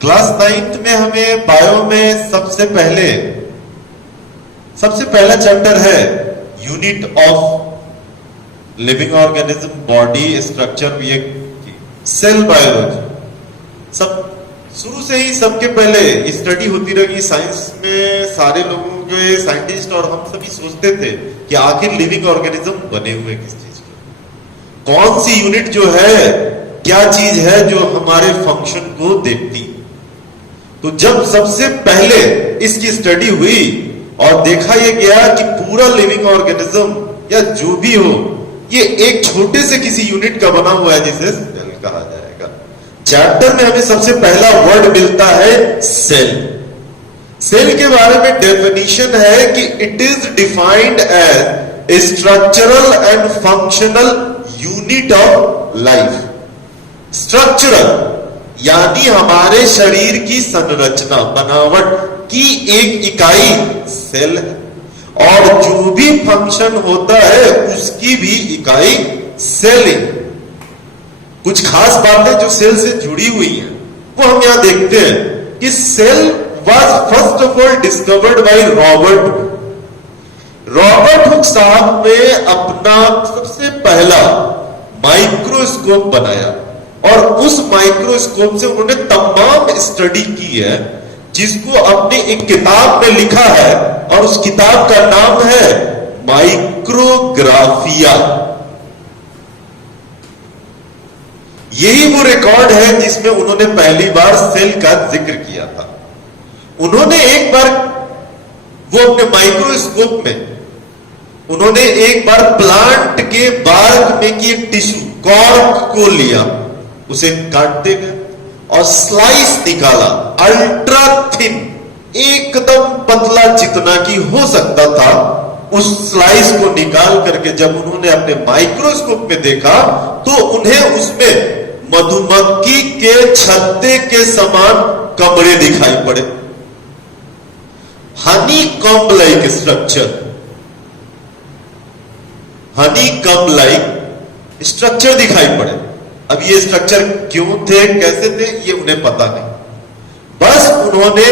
Class 9th में हमें bio में सबसे पहला चैप्टर है unit of living organism body structure, ये सेल बायोलॉजी। सब शुरू से ही सबके पहले स्टडी होती रही साइंस में। सारे लोगों के साइंटिस्ट और हम सभी सोचते थे कि आखिर लिविंग ऑर्गेनिज्म बने हुए किस चीज के, कौन सी यूनिट जो है, क्या चीज है जो हमारे फंक्शन को देखती। तो जब सबसे पहले इसकी स्टडी हुई और देखा यह गया कि पूरा लिविंग ऑर्गेनिज्म या जो भी हो ये एक छोटे से किसी यूनिट का बना हुआ है जिसे सेल कहा जाएगा। चैप्टर में हमें सबसे पहला वर्ड मिलता है सेल। सेल के बारे में डेफिनेशन है कि it is defined as a structural and functional unit of life. Structural यानी हमारे शरीर की संरचना, बनावट की एक इकाई सेल है, और जो भी फंक्शन होता है उसकी भी इकाई सेल है। कुछ खास बातें जो सेल से जुड़ी हुई हैं वो हम यहां देखते हैं कि cell was first of all discovered by Robert Hooke साहब ने अपना सबसे पहला माइक्रोस्कोप बनाया, और उस माइक्रोस्कोप से उन्होंने तमाम स्टडी की है जिसको अपनी एक किताब में लिखा है, और उस किताब का नाम है माइक्रोग्राफिया। यही वो रिकॉर्ड है जिसमें उन्होंने पहली बार सेल का जिक्र किया था। उन्होंने एक बार वो अपने माइक्रोस्कोप में उन्होंने एक बार प्लांट के बार्क में की एक टिश्यू कॉर्क को लिया, उसे काटते गए और स्लाइस निकाला, अल्ट्रा थिन, एकदम पतला जितना की हो सकता था। उस स्लाइस को निकाल करके जब उन्होंने अपने माइक्रोस्कोप में देखा तो उन्हें उसमें मधुमक्खी के छत्ते के समान कमरे दिखाई पड़े, Honey comb like structure, Honey comb like structure दिखाई पड़े। अब ये स्ट्रक्चर क्यों थे, कैसे थे, ये उन्हें पता नहीं, बस उन्होंने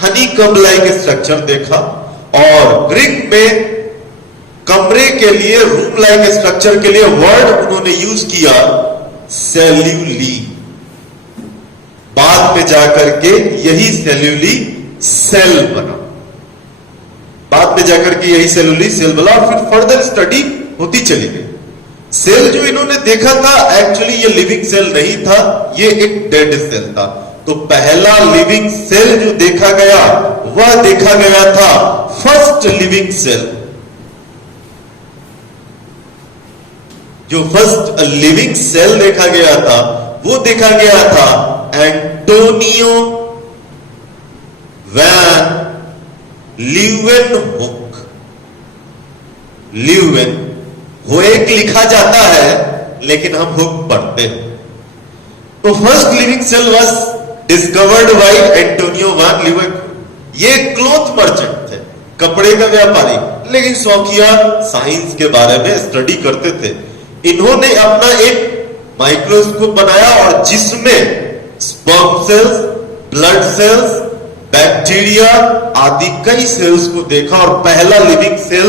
हनी कॉम्ब लाइक स्ट्रक्चर देखा। और ग्रीक में कमरे के लिए, रूम लाइक स्ट्रक्चर के लिए वर्ड उन्होंने यूज किया सेल्यूली। बाद में जाकर के यही सेल्यूली सेल बना, बाद में जाकर के यही सेल्यूली सेल बना, और फिर फर्दर स्टडी होती चली गई। सेल जो इन्होंने देखा था एक्चुअली ये लिविंग सेल नहीं था, ये एक डेड सेल था। तो पहला लिविंग सेल जो देखा गया वह देखा गया था फर्स्ट लिविंग सेल। जो फर्स्ट लिविंग सेल देखा गया था वो देखा गया था एंटोनियो वैन लीeuwenhoek। लीeuwen होएक लिखा जाता है लेकिन हम हुक पढ़ते हैं। तो first living cell was discovered by Antonio van लीeuwenhoek। ये क्लॉथ मर्चेंट थे, कपड़े का व्यापारी, लेकिन शौकिया साइंस के बारे में स्टडी करते थे। इन्होंने अपना एक माइक्रोस्कोप बनाया और जिसमें sperm cells, blood cells, bacteria आदि कई सेल्स को देखा, और पहला लिविंग सेल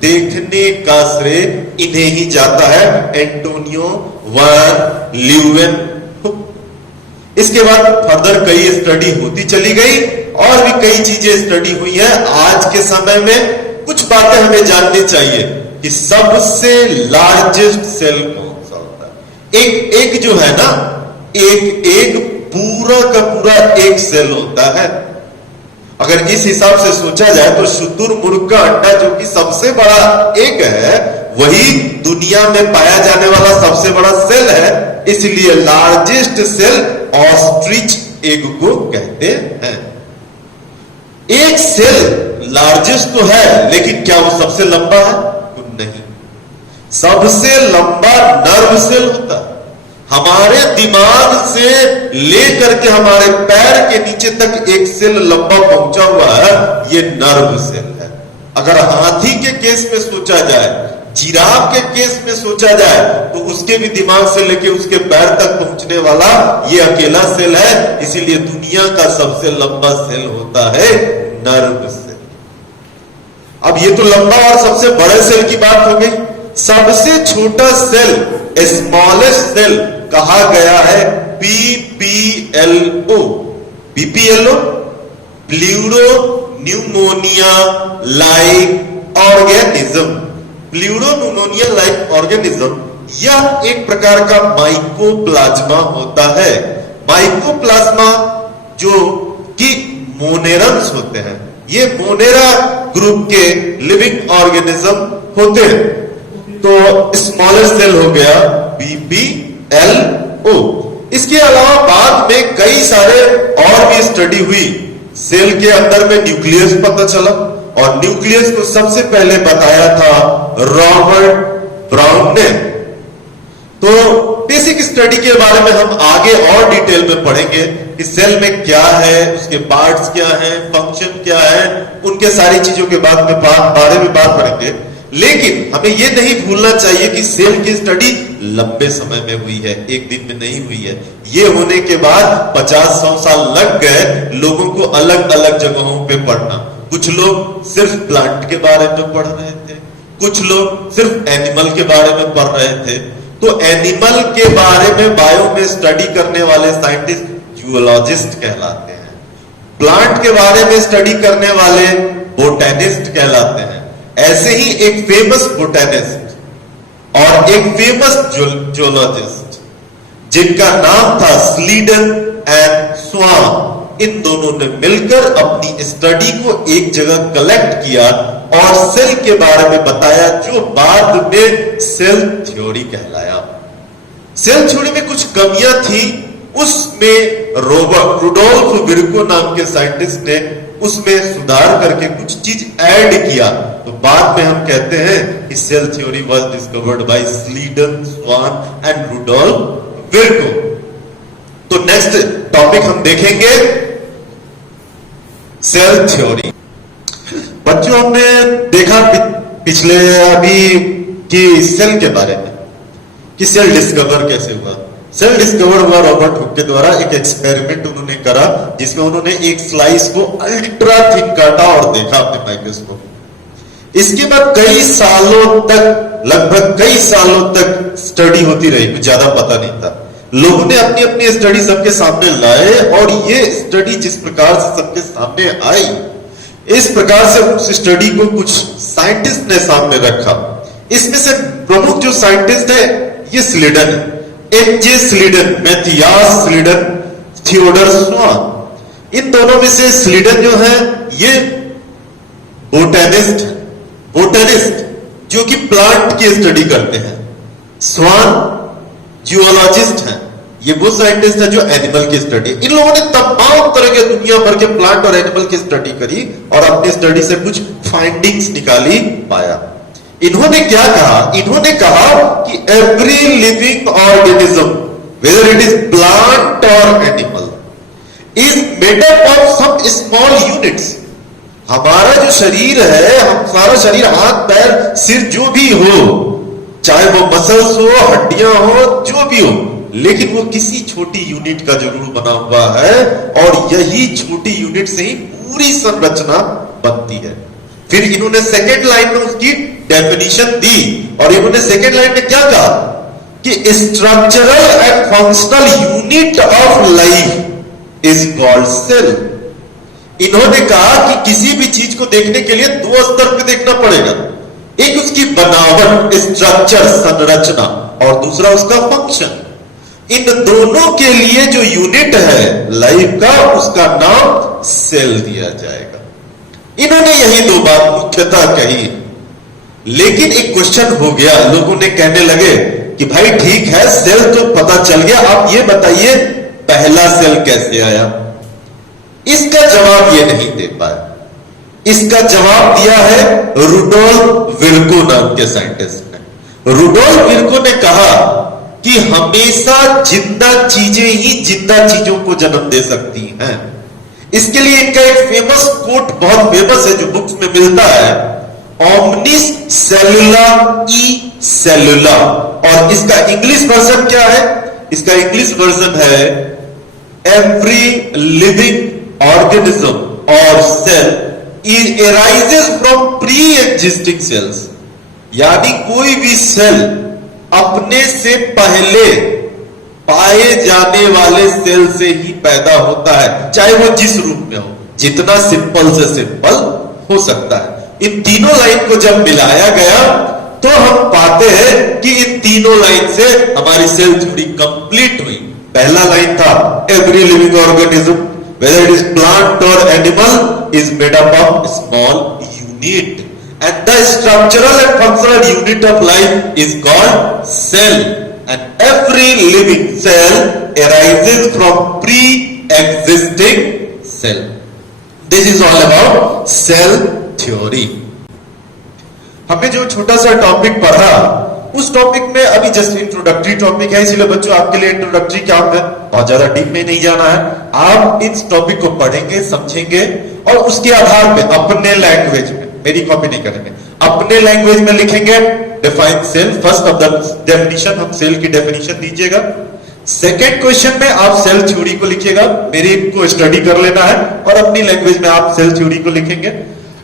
देखने का श्रेय इन्हें ही जाता है, एंटोनियो वैन लीeuwenhoek। इसके बाद फर्दर कई स्टडी होती चली गई और भी कई चीजें स्टडी हुई है। आज के समय में कुछ बातें हमें जाननी चाहिए कि सबसे लार्जेस्ट सेल कौन सा होता है। एक जो है ना, एक पूरा का पूरा एक सेल होता है। अगर इस हिसाब से सोचा जाए तो शुतुरमुर्ग का अंडा जो कि सबसे बड़ा एक है, वही दुनिया में पाया जाने वाला सबसे बड़ा सेल है। इसलिए लार्जेस्ट सेल ऑस्ट्रिच एग को कहते हैं। एक सेल लार्जेस्ट तो है, लेकिन क्या वो सबसे लंबा है? नहीं। सबसे लंबा नर्व सेल होता है। हमारे दिमाग से लेकर के हमारे पैर के नीचे तक एक सेल लंबा पहुंचा हुआ है, ये नर्व सेल है। अगर हाथी के केस में सोचा जाए, जिराफ के केस में सोचा जाए तो उसके भी दिमाग से लेके उसके पैर तक पहुंचने वाला ये अकेला सेल है, इसीलिए दुनिया का सबसे लंबा सेल होता है नर्व सेल। अब ये तो लंबा और सबसे बड़े सेल की बात हो गई। सबसे छोटा सेल, स्मॉलेस्ट सेल कहा गया है PPLO. PPLO pleuro pneumonia like organism. Pleuro pneumonia like organism यह एक प्रकार का माइकोप्लाज्मा होता है। माइकोप्लाज्मा जो कि मोनेरम्स होते हैं, ये मोनेरा ग्रुप के लिविंग ऑर्गेनिज्म होते हैं। तो स्मॉलेस्ट सेल हो गया पीपीएलओ। इसके अलावा बाद में कई सारे और भी स्टडी हुई। सेल के अंदर में न्यूक्लियस पता चला, और न्यूक्लियस को सबसे पहले बताया था रॉबर्ट ब्राउन ने। तो बेसिक स्टडी के बारे में हम आगे और डिटेल में पढ़ेंगे कि सेल में क्या है, उसके पार्ट्स क्या हैं, फंक्शन क्या है, उनके सारी चीजों के बारे में बात करेंगे। लेकिन हमें यह नहीं भूलना चाहिए कि सेल की स्टडी लंबे समय में हुई है, एक दिन में नहीं हुई है। ये होने के बाद 50-100 साल लग गए लोगों को अलग अलग जगहों पे पढ़ना। कुछ लोग सिर्फ प्लांट के बारे में पढ़ रहे थे, कुछ लोग सिर्फ एनिमल के बारे में पढ़ रहे थे। तो एनिमल के बारे में बायो में स्टडी करने वाले साइंटिस्ट जूलॉजिस्ट कहलाते हैं, प्लांट के बारे में स्टडी करने वाले बोटेनिस्ट कहलाते हैं। ऐसे ही एक फेमस बोटेनिस्ट और एक फेमस जूलॉजिस्ट जिनका नाम था स्लीडन एंड स्वान, इन दोनों ने मिलकर अपनी स्टडी को एक जगह कलेक्ट किया और सेल के बारे में बताया, जो बाद में सेल थ्योरी कहलाया। सेल थ्योरी में कुछ कमियां थी, उसमें रुडोल्फ विर्को नाम के साइंटिस्ट ने उसमें सुधार करके कुछ चीज ऐड किया। तो बाद में हम कहते हैं कि cell theory was discovered by Schleiden, Schwann and Rudolf Virchow. तो नेक्स्ट टॉपिक हम देखेंगे सेल थ्योरी। बच्चों, हमने देखा पिछले अभी कि सेल के बारे में कि सेल डिस्कवर कैसे हुआ। सेल डिस्कवर हुआ रॉबर्ट हुक के द्वारा। एक एक्सपेरिमेंट उन्होंने करा जिसमें उन्होंने एक स्लाइस को अल्ट्रा थिन काटा और देखा अपने माइक्रोस्कोप। इसके बाद कई सालों तक, लगभग कई सालों तक स्टडी होती रही, कुछ ज्यादा पता नहीं था। लोगों ने अपनी अपनी स्टडी सबके सामने लाए और ये स्टडी जिस प्रकार से सबके सामने आई, इस प्रकार से उस स्टडी को कुछ साइंटिस्ट ने सामने रखा। इसमें से प्रमुख जो साइंटिस्ट है ये स्लीडन है, एच.जे. स्लीडन, मैथियास स्लीडन, थियोडर स्वान। इन दोनों में से स्लीडन जो है ये बोटेनिस्ट जो कि प्लांट की स्टडी करते हैं। स्वान जियोलॉजिस्ट हैं, ये वो साइंटिस्ट है जो एनिमल की स्टडी। इन लोगों ने तमाम तरह के दुनिया भर के प्लांट और एनिमल की स्टडी करी और अपनी स्टडी से कुछ फाइंडिंग्स निकाली पाया। इन्होंने क्या कहा? इन्होंने कहा कि every living organism, whether it is plant और animal, is made up of some small units. हमारा जो शरीर है, हम सारा शरीर, हाथ पैर सिर जो भी हो, चाहे वो मसल्स हो, हड्डियां हो, जो भी हो, लेकिन वो किसी छोटी यूनिट का जरूर बना हुआ है और यही छोटी यूनिट से ही पूरी संरचना बनती है। फिर इन्होंने सेकेंड लाइन में उसकी डेफिनेशन दी और इन्होंने सेकेंड लाइन में क्या कहा कि structural and functional unit of life is called cell. इन्होंने कहा कि किसी भी चीज को देखने के लिए दो स्तर पे देखना पड़ेगा, एक उसकी बनावट, स्ट्रक्चर, संरचना, और दूसरा उसका फंक्शन। इन दोनों के लिए जो यूनिट है लाइफ का, उसका नाम सेल दिया जाएगा। इन्होंने यही दो बात मुख्यतः कही। लेकिन एक क्वेश्चन हो गया, लोगों ने कहने लगे कि भाई ठीक है, सेल तो पता चल गया, आप ये बताइए पहला सेल कैसे आया? इसका जवाब ये नहीं दे पाए। इसका जवाब दिया है रुडोल्फ विर्को नाम के साइंटिस्ट ने। रुडोल्फ विर्को ने कहा कि हमेशा जिंदा चीजें ही जिंदा चीजों को जन्म दे सकती हैं। इसके लिए इनका एक फेमस कोट, बहुत फेमस है, जो बुक्स में मिलता है। ओमनिस सेलुला ई सेलुला। और इसका इंग्लिश वर्जन क्या है? इसका इंग्लिश वर्जन है एवरी लिविंग ऑर्गेनिज्म और cell is arises from pre existing cells. यानी कोई भी सेल अपने से पहले पाए जाने वाले सेल से ही पैदा होता है, चाहे वो जिस रूप में हो, जितना सिंपल से सिंपल हो सकता है। इन तीनों लाइन को जब मिलाया गया तो हम पाते हैं कि इन तीनों लाइन से हमारी सेल थ्योरी कंप्लीट हुई। पहला लाइन था every living organism whether it is plant और animal is made up of small unit and the structural and functional unit of life is called cell, and every living cell arises from pre-existing cell. This is all about cell theory. हमने जो छोटा सा topic पढ़ा उस topic में अभी just introductory topic है, इसलिए बच्चों आपके लिए इंट्रोडक्टरी क्या है, बहुत ज्यादा डीप में नहीं जाना है। आप इस टॉपिक को पढ़ेंगे, समझेंगे और उसके आधार पे अपने लैंग्वेज में, मेरी कॉपी नहीं करेंगे, अपने लैंग्वेज में लिखेंगे define cell. First of the definition, हम सेल की डेफिनेशन दीजिएगा। सेकेंड क्वेश्चन में आप सेल थ्योरी को लिखिएगा, मेरी को स्टडी कर लेना है और अपनी लैंग्वेज में आप सेल थ्योरी को लिखेंगे।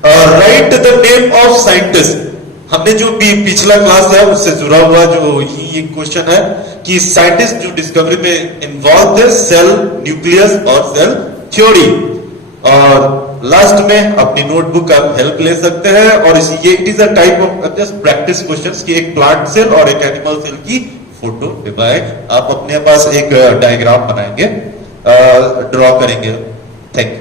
Right the name of scientist, हमने जो भी पिछला क्लास है उससे जुड़ा हुआ जो ही एक क्वेश्चन है कि साइंटिस्ट जो डिस्कवरी में इन्वॉल्व थे, सेल, न्यूक्लियस और सेल थ्योरी। और लास्ट में अपनी नोटबुक आप हेल्प ले सकते हैं और ये it is a type of just practice questions कि एक प्लांट सेल और एक एनिमल सेल की फोटो डिवाइड आप अपने पास एक डायग्राम बनाएंगे, ड्रॉ करेंगे। Thank you.